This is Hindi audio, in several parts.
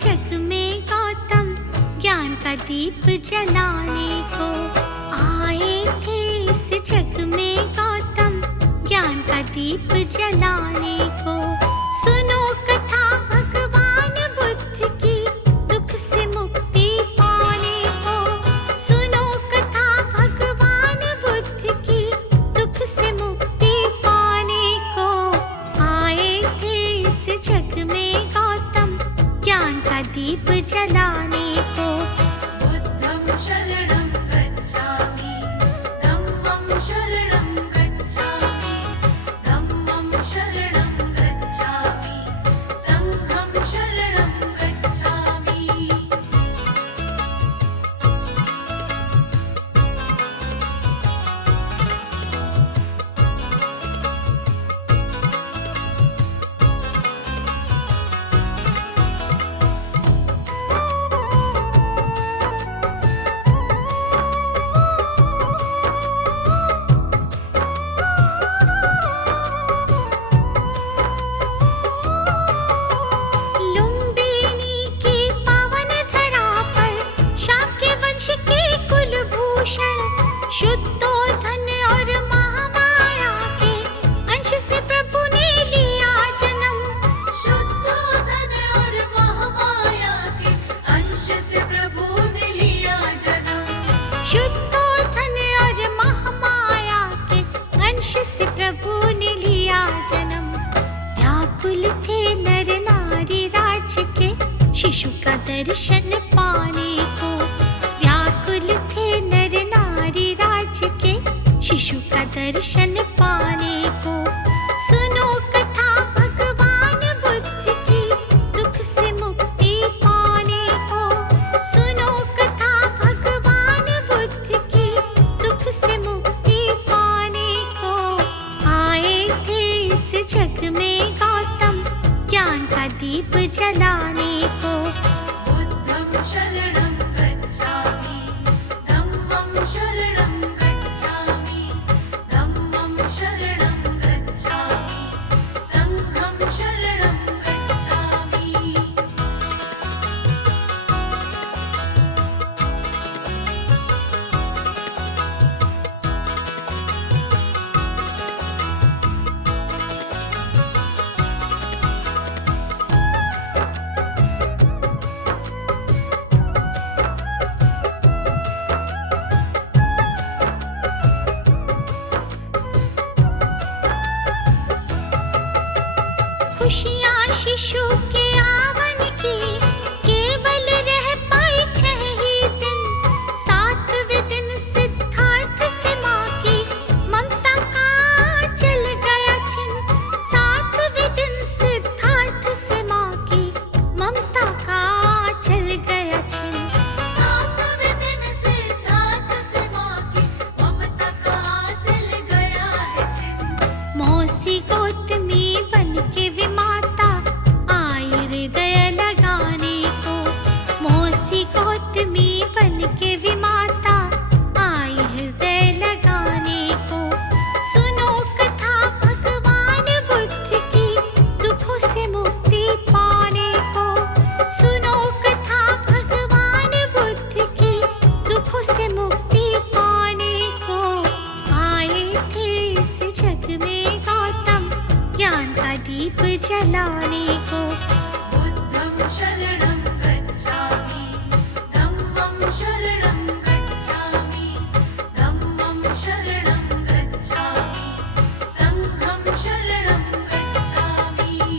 जग में गौतम ज्ञान का दीप जलाने को आए थे। इस जग में गौतम ज्ञान का दीप जलाने को। सुनो कथा भगवान बुद्ध की दुख से मुक्ति पाने को। सुनो कथा भगवान बुद्ध की दुख से मुक्ति पाने को। आए थे इस जग में गौतम ज्ञान का दीप जलाने को। बुद्धं शरणं गच्छामि, धम्मं शरणं गच्छामि, धम्मं शरणं गच्छामि, संघं शरणं गच्छामि। लुम्बिनी की पावन धरा पर शाक्य वंश के कुलभूषण शुद्धोधन और महामाया के अंश से प्रभु ने लिया जन्म। शुद्धोधन और महामाया के अंश से प्रभु ने लिया जन्म। शुद्धोधन और महामाया के अंश से प्रभु ने लिया जन्म। व्याकुल थे नर नारी राज्य के शिशु का दर्शन पाने को। व्याकुल थे नर नारी राज्य के शिशु का दर्शन पाने को। सुनो कथा भगवान बुद्ध की दुख से मुक्ति पाने को। सुनो कथा भगवान बुद्ध की दुख से मुक्ति पाने को। आए थे इस जग में गौतम ज्ञान का दीप जलाने को। बुद्धं शरणं गच्छामि, धम्मं शरणं गच्छामि, धम्मं शरणं गच्छामि, संघं शरणं गच्छामि। खुशियाँ शिशु के आवन की केवल रह पाई 6 ही दिन। 7वें दिन सिद्धार्थ से माँ की ममता का चल गया छिन। 7वें दिन सिद्धार्थ से माँ की ममता का चल गया छिन। 7वें दिन सिद्धार्थ से माँ की ममता का चल गया है छिन। मौसी गौतमी बन के विमाता आई हृदय लगाने को। मौसी गौतमी बन के विमाता आई हृदय लगाने को। सुनो कथा भगवान बुद्ध की दुखों से मुक्ति पाने को। सुनो कथा भगवान बुद्ध की दुखों से मुक्ति पाने को। आए थे इस जग में गौतम ज्ञान का दीप जलाने को। बुद्धं शरणं गच्छामि, धम्मं शरणं गच्छामि, धम्मं शरणं गच्छामि, संघं शरणं गच्छामि।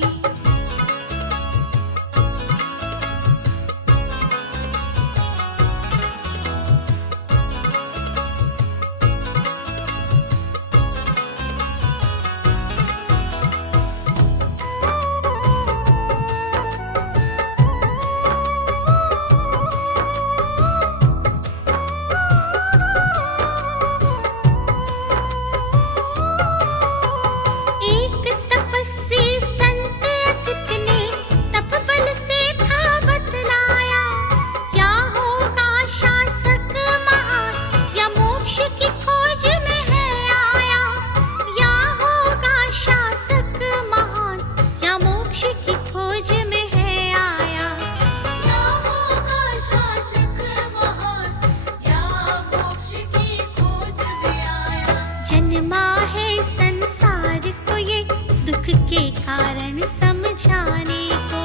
दुख के कारण समझाने को।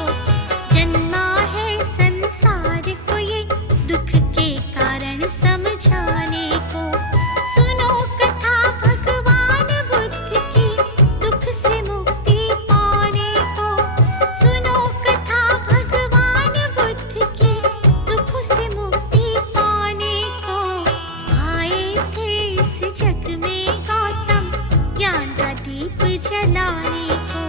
जन्मा है संसार को ये दुख के कारण समझाने को। सुनो कथा भगवान बुद्ध की दुख से मुक्ति पाने को। सुनो कथा भगवान बुद्ध की दुख से मुक्ति पाने को। आए थे इस जग में गौतम ज्ञान का दीप जलाने को।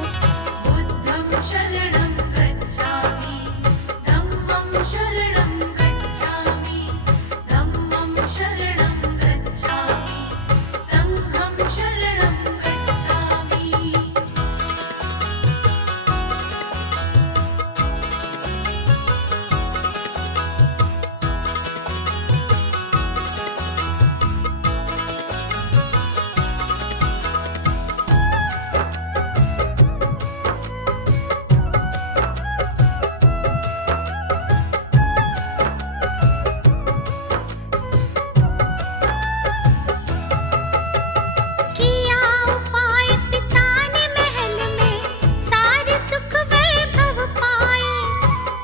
बुद्धं शरणं गच्छामि, धम्मं शरणं गच्छामि, धम्मं शरणं गच्छामि, संघं शरणं गच्छामि। किया उपाय पिता ने महल में सारे सुख वैभव पाए।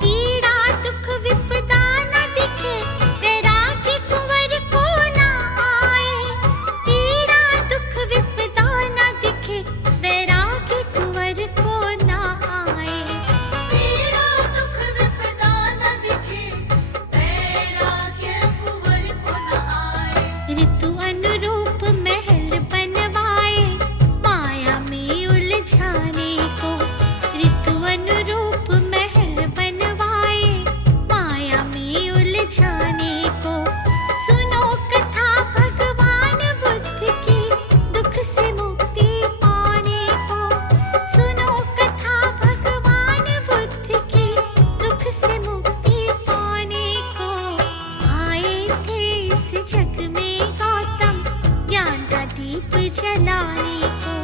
पीड़ा दुख विपदा न दिखे वैराग्य कुंवर को न आए। पीड़ा दुख विपदा न दिखे वैराग्य कुंवर को न आए। पीड़ा दुख विपदा न दिखे वैराग्य कुंवर को न आए। ऋतु अनुरूप महल बनवाए माया में उलझाने को। ऋतु अनुरूप महल बनवाए माया में उलझाने को। सुनो कथा भगवान बुद्ध की दुख से मुक्ति पाने को। सुनो कथा भगवान बुद्ध की दुख से मुक्ति पाने को। आए थे इस जग में गौतम ज्ञान का दीप जलाने को।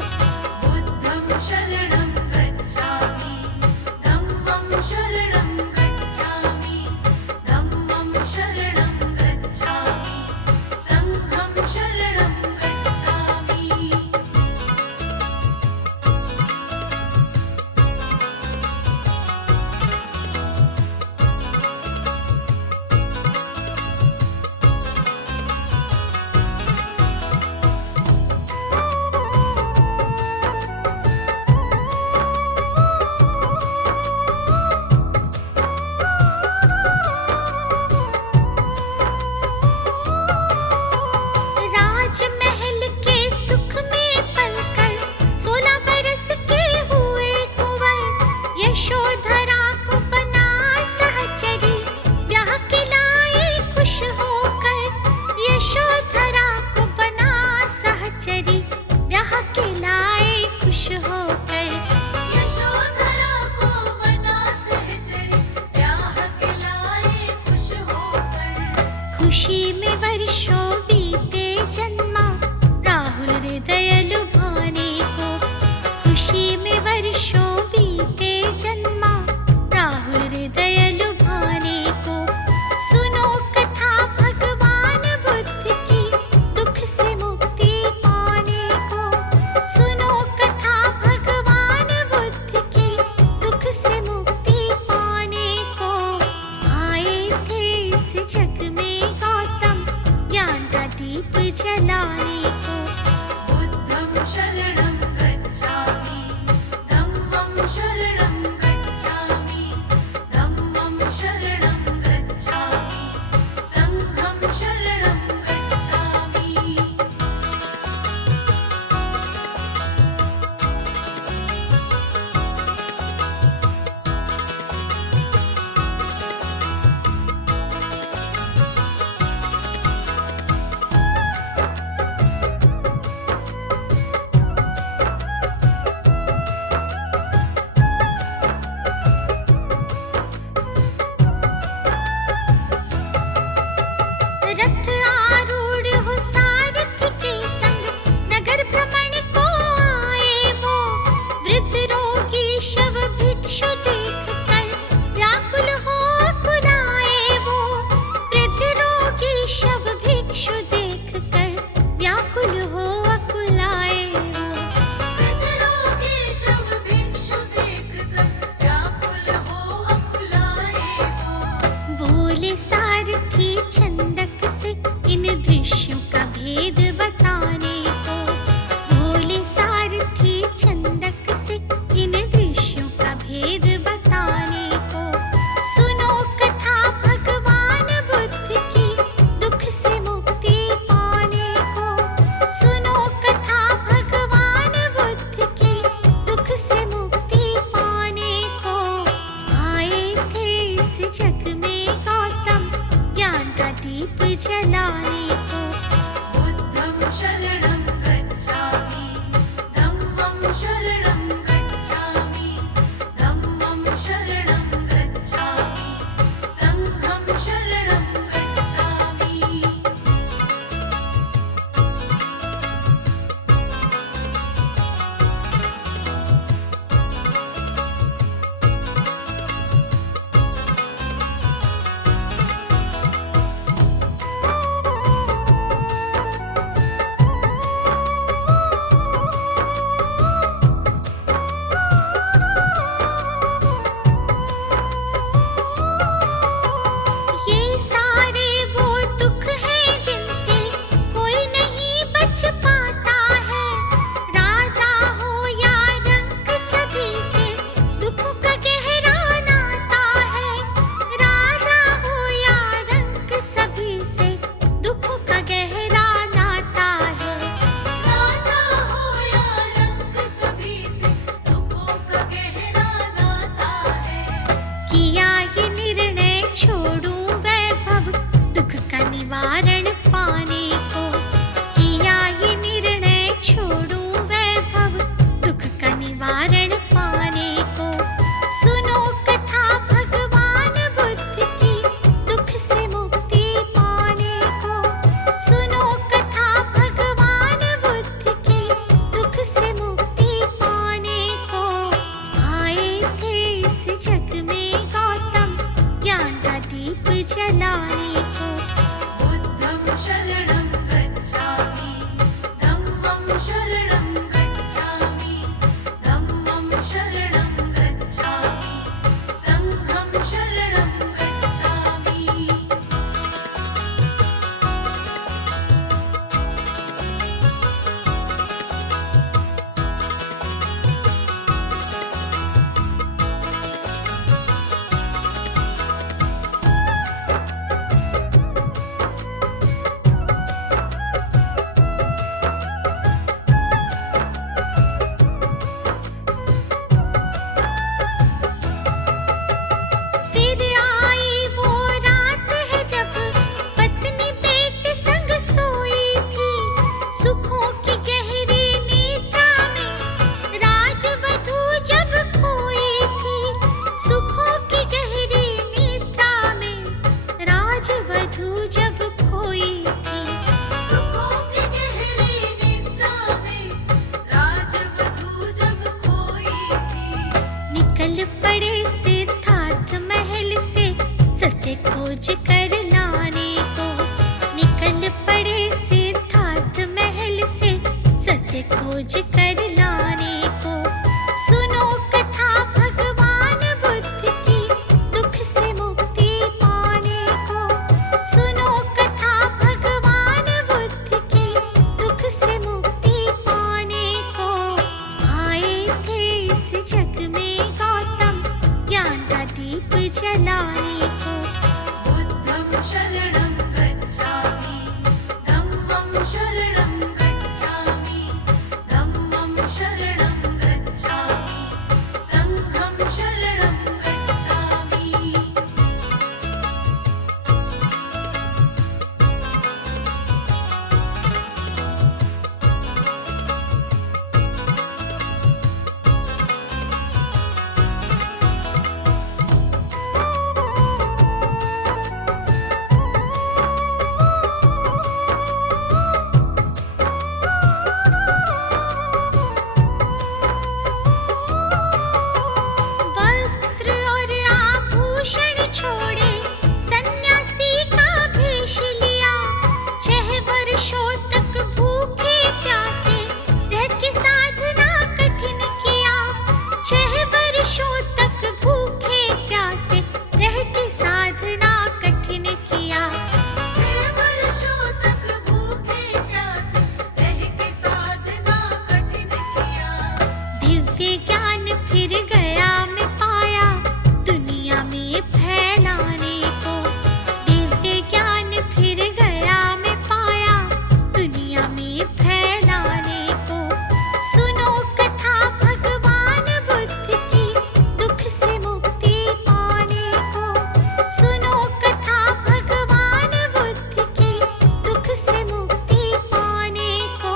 बुद्धं शरणं गच्छामि, धम्मं शरणं गच्छामि, धम्मं शरणं गच्छामि, संघं शरणं गच्छामि। राजमहल के सुख में पलकर 16 बरस के हुए कुंवर। यशोधरा को बना सहचरी ब्याह के लाए खुश होकर। यशोधरा को बना सहचरी ब्याह के लाए खुश होकर। यशोधरा को बना सहचरी ब्याह के लाए खुश होकर। खुशी में वर्षों बीते जन्मा राहुल हृदय लुभाने को। खुशी में वर्षों बीते जन्मा राहुल हृदय लुभाने को। सुनो कथा भगवान बुद्ध की दुख से मुक्ति पाने को। सुनो कथा भगवान बुद्ध की दुख से मुक्ति पाने को। आए थे इस जग में गौतम ज्ञान का दीप जलाने को। बुद्धं शरणं गच्छामि, शरण पाने को। सुनो कथा भगवान बुद्ध की, दुख से मुक्ति पाने को। सुनो कथा भगवान बुद्ध की, दुख से मुक्ति पाने को। आए थे इस जग में गौतम, ज्ञान का दीप जलाने को। बुद्धं शरणं गच्छामि, धम्मं शरणं गच्छामि, धम्मं शरणं गच्छामि, संघं शरणं गच्छामि। फिर आई वो रात है जब पत्नी पेट संग सोई थी। सुखों की गहरी निद्रा में राजवधू जब खोई थी। सुखों की गहरी निद्रा में राजवधू जब खोई थी। सुखों की गहरी निद्रा में राजवधू जब खोई थी। निकल पड़े सिद्धार्थ महल से सत्य खोज कर लाने को। निकल पड़े सिद्धार्थ महल से सत्य खोज कर लाने को। सुनो कथा भगवान बुद्ध की, दुख से मुक्ति पाने को। सुनो कथा भगवान बुद्ध की, दुख से मुक्ति पाने को। आए थे इस जग में गौतम, ज्ञान का दीप जलाने को। बुद्धं शरणं गच्छामि, धम्मं शरणं गच्छामि, धम्मं शरणं गच्छामि, संघं शरणं गच्छामि। वस्त्र और आभूषण छोड़े, सन्यासी का भेष लिया। 6 वर्षों तक भूखे प्यासे रह के साधना कठिन किया। 6 वर्षों तक भूखे प्यासे रह के साधना कठिन किया। 6 वर्षों तक भूखे प्यासे रह के साधना कठिन किया। दिव्य ज्ञान फिर गया में पाया, दुनिया में फैलाने को। दिव्य ज्ञान फिर गया में पाया, दुनिया में फैलाने को। सुनो कथा भगवान बुद्ध की, दुख से मुक्ति पाने को। सुनो कथा भगवान बुद्ध की, दुख से मुक्ति पाने को।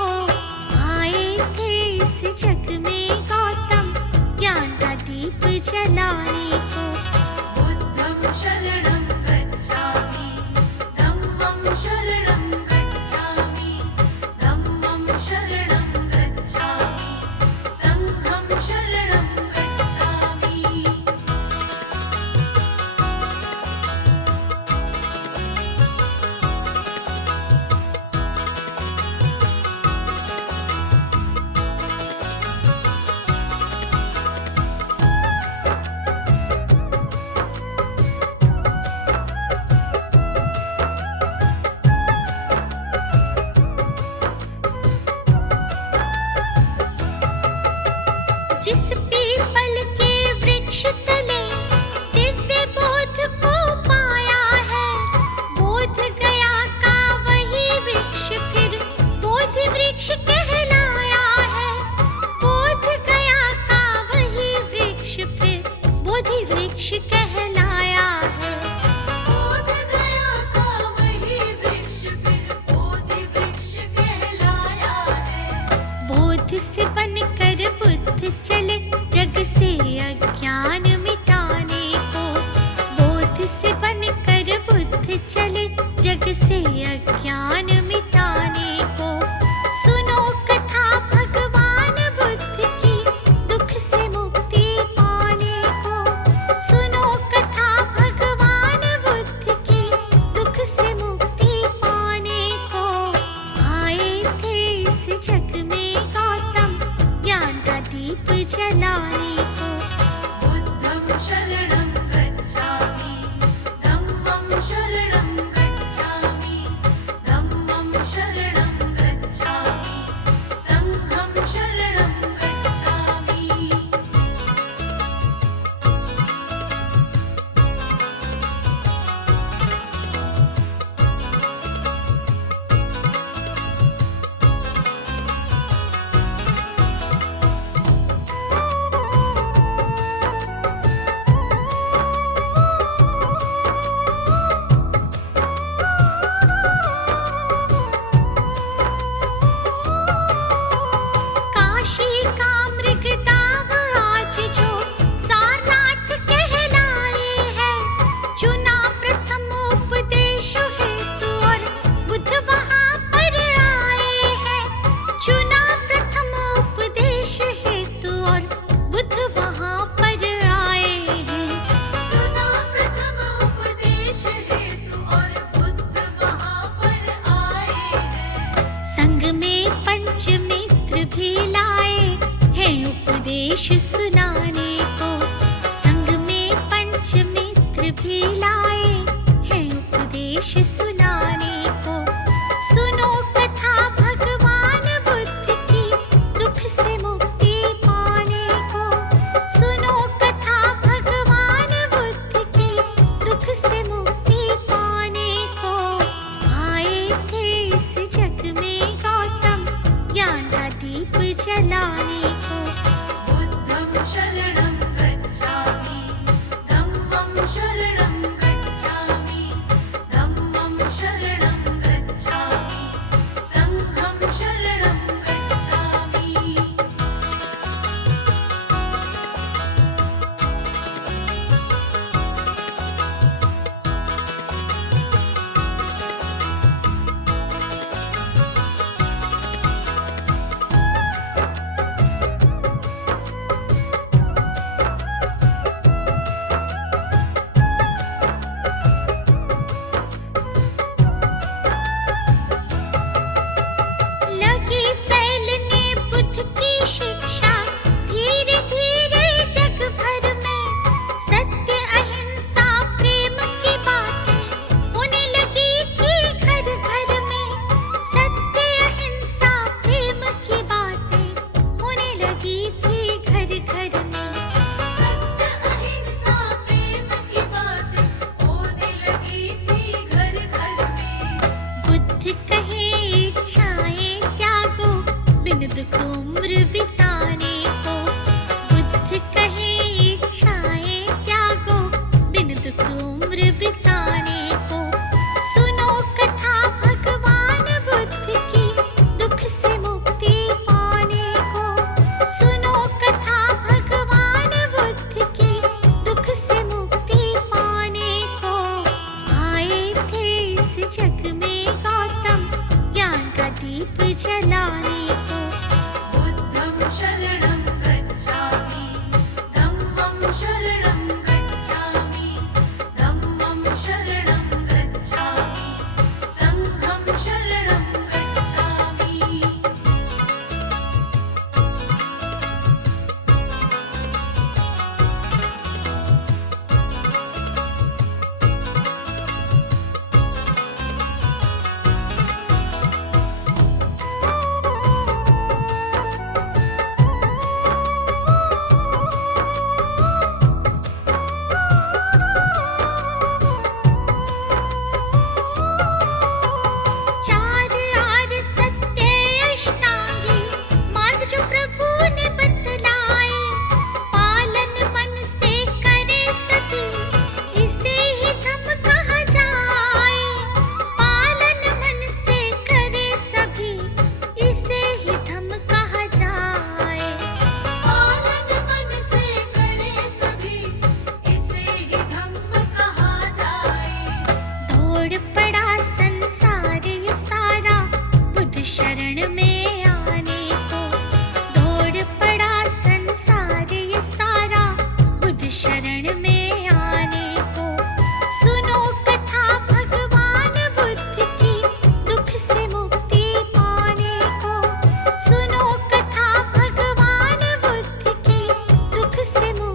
आए थे इस जग में गौतम, ज्ञान का दीप जलाने को। बुद्धं शरणं गच्छामि, धम्मं शरणं गच्छामि, धम्मं शरणं गच्छामि, संघं शरणं गच्छामि। से अज्ञान मिटाने को, बोध से बनकर बुद्ध चले जग से अज्ञान मिटाने को। सुनो कथा भगवान बुद्ध की, दुख से मुक्ति पाने को। सुनो कथा भगवान बुद्ध की, दुख से मुक्ति पाने को। आए थे इस जग में गौतम, ज्ञान का दीप जलाने को। बुद्धं शरणं गच्छामि, धम्मं शरणं गच्छामि, धम्मं शरणं गच्छामि, संघं शरणं गच्छामि। काशी का मृगदाव आज जो सारनाथ कहलाए है, चुना प्रथम उपदेश हेतु और बुद्ध वहाँ पर आए हैं। चुना प्रथम उपदेश हेतु और बुद्ध वहाँ पर आए हैं। चुना प्रथम उपदेश हेतु और बुद्ध वहाँ पर आए हैं। संग में पंच मित्र भी लाए हैं उपदेश सुनाने को। संग में पंच मित्र भी लाए हैं उपदेश सुनाने को। सुनो कथा भगवान बुद्ध की, दुख से मुक्ति पाने को। सुनो कथा भगवान बुद्ध की, दुख से मुक्ति पाने को। आए थे इस जग में गौतम, ज्ञान का दीप जलाने को। बुद्धं शरणं गच्छामि, धम्मं शरणं गच्छामि, धम्मं से मुंह